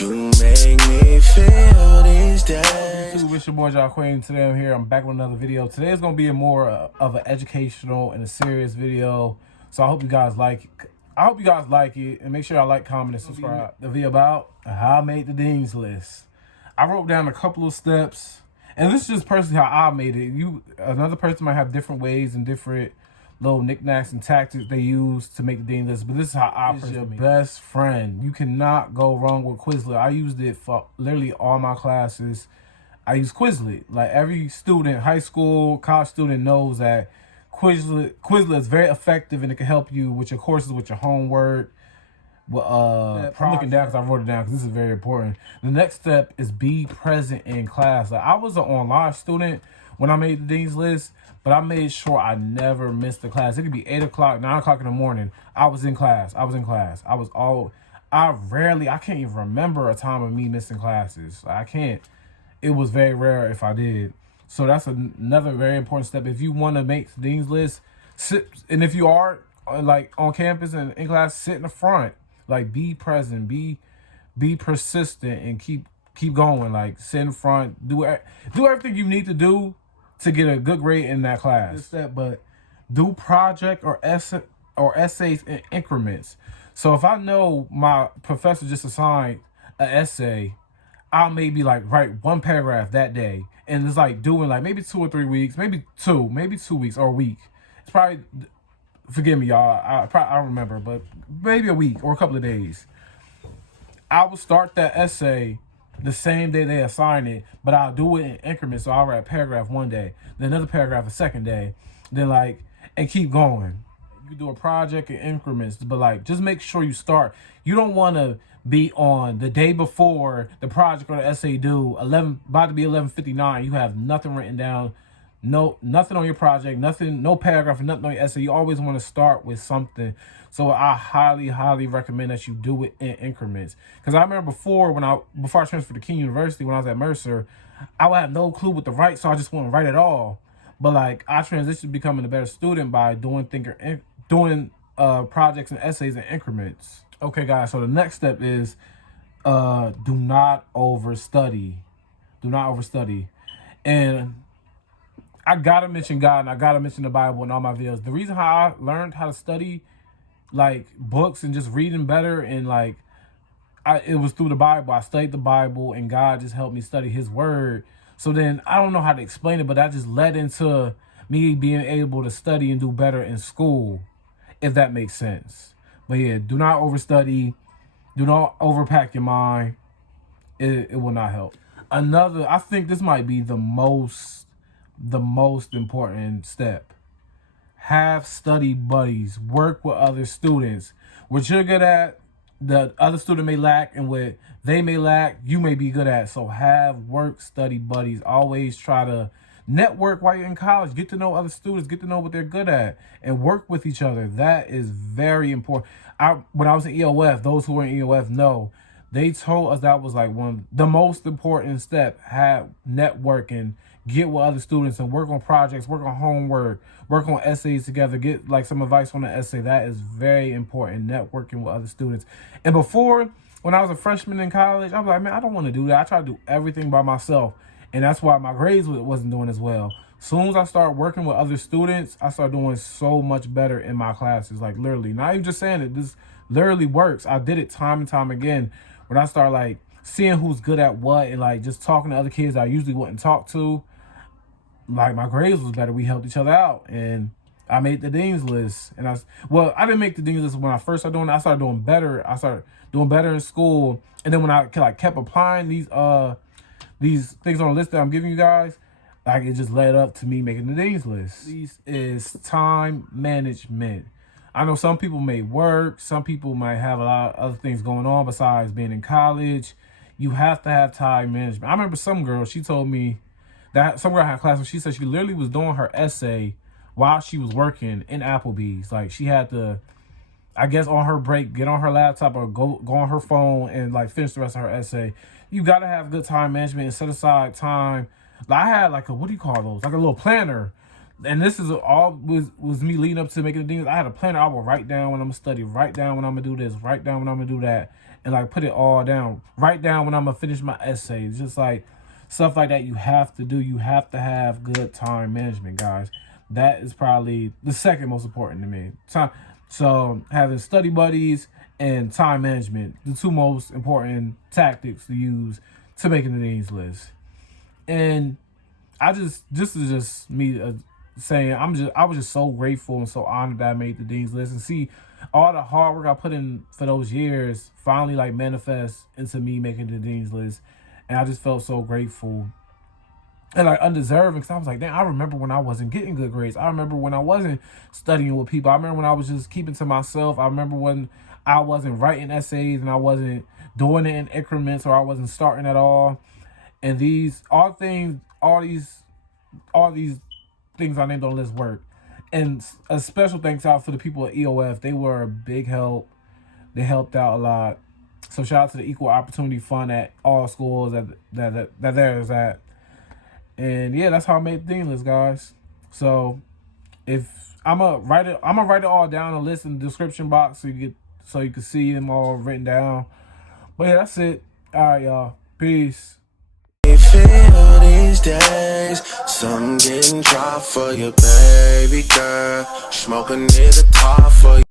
You make me feel these days. It's your boy John Queen. Today I'm back with another video. Today is going to be a more of an educational and a serious video. So I hope you guys like it. And make sure y'all like, comment, and subscribe. The video about how I made the Dean's List. I wrote down a couple of steps. And this is just personally how I made it. Another person might have different ways and different little knickknacks and tactics they use to make the Dean's List, but this is how I personally your best friend. You cannot go wrong with Quizlet. I used it for literally all my classes. I use Quizlet. Like every student, high school, college student knows that Quizlet is very effective and it can help you with your courses, with your homework. I'm looking down because I wrote it down because this is very important. The next step is be present in class. Like I was an online student when I made the Dean's List, but I made sure I never missed the class. It could be 8 o'clock, 9 o'clock in the morning. I was in class. I can't even remember a time of me missing classes. I can't. It was very rare if I did. So that's another very important step. If you want to make the Dean's List, and if you are like on campus and in class, sit in the front. Like be present, be persistent, and keep going. Like sit in front, do everything you need to do to get a good grade in that class. But do project or essays in increments. So if I know my professor just assigned an essay, I'll maybe like write one paragraph that day, and it's like doing like maybe 2 or 3 weeks, maybe 2 weeks or a week. It's probably, forgive me, y'all. I don't remember, but maybe a week or a couple of days. I will start that essay the same day they assign it, but I'll do it in increments. So I'll write a paragraph one day, then another paragraph a second day, then and keep going. You do a project in increments, but like just make sure you start. You don't want to be on the day before the project or the essay due, about to be 11:59. You have nothing written down. Nothing on your project, no paragraph, nothing on your essay. You always want to start with something. So I highly recommend that you do it in increments. Because I remember before I transferred to King University, when I was at Mercer, I would have no clue what to write, so I just wouldn't write at all. But like I transitioned to becoming a better student by doing projects and essays in increments. Okay, guys. So the next step is do not overstudy. Do not overstudy. And I gotta mention God and I gotta mention the Bible in all my videos. The reason how I learned how to study like books and just reading better and it was through the Bible. I studied the Bible and God just helped me study His Word. So then I don't know how to explain it, but that just led into me being able to study and do better in school, if that makes sense. But yeah, do not overstudy. Do not overpack your mind. It will not help. I think this might be the most important step. Have study buddies. Work with other students. What you're good at, the other student may lack, and what they may lack, you may be good at. So have study buddies. Always try to network while you're in college. Get to know other students. Get to know what they're good at, and work with each other. That is very important. When I was in EOF, those who were in EOF know, they told us that was like one of the most important step. Have networking, get with other students and work on projects, work on homework, work on essays together, get like some advice on the essay. That is very important, networking with other students. And before, when I was a freshman in college, I was like, man, I don't want to do that. I try to do everything by myself. And that's why my grades wasn't doing as well. Soon as I started working with other students, I started doing so much better in my classes. Like literally, not even just saying it, this literally works. I did it time and time again. When I started like seeing who's good at what and like just talking to other kids I usually wouldn't talk to, like my grades was better. We helped each other out, and I made the Dean's List. And I didn't make the Dean's List when I first started doing it. I started doing better. I started doing better in school, and then when I kept applying these things on the list that I'm giving you guys, like it just led up to me making the Dean's List. This is time management. I know some people may work. Some people might have a lot of other things going on besides being in college. You have to have time management. I remember some girl, she told me that some girl had a class where she said she literally was doing her essay while she was working in Applebee's. Like she had to, I guess on her break, get on her laptop or go on her phone and like finish the rest of her essay. You got to have good time management and set aside time. Like I had like what do you call those? Like a little planner. And this is all was me leading up to making the things. I had a planner. I would write down when I'm gonna study, write down when I'm gonna do this, write down when I'm gonna do that. and like put it all down. Write down when I'm gonna finish my essays. Just like stuff like that you have to do. You have to have good time management, guys. That is probably the second most important to me. Time. So having study buddies and time management, the two most important tactics to use to making the dean's list. And this is just me saying I was just so grateful and so honored that I made the dean's list, and see all the hard work I put in for those years finally like manifest into me making the dean's list. And I just felt so grateful and like undeserving, because I was like, damn, I remember when I wasn't getting good grades. I remember when I wasn't studying with people. I remember when I was just keeping to myself. I remember when I wasn't writing essays and I wasn't doing it in increments, or I wasn't starting at all. And all these things I named on the list work. And a special thanks out for the people at EOF. They were a big help. They helped out a lot. So shout out to the Equal Opportunity Fund at all schools that there's at. And yeah, that's how I made the dean list, guys. So if I'm gonna write it all down, a list in the description box so you can see them all written down. But yeah, that's it. All right, y'all. Peace. Feel these days, some getting dry for your baby girl, smoking near the top for you.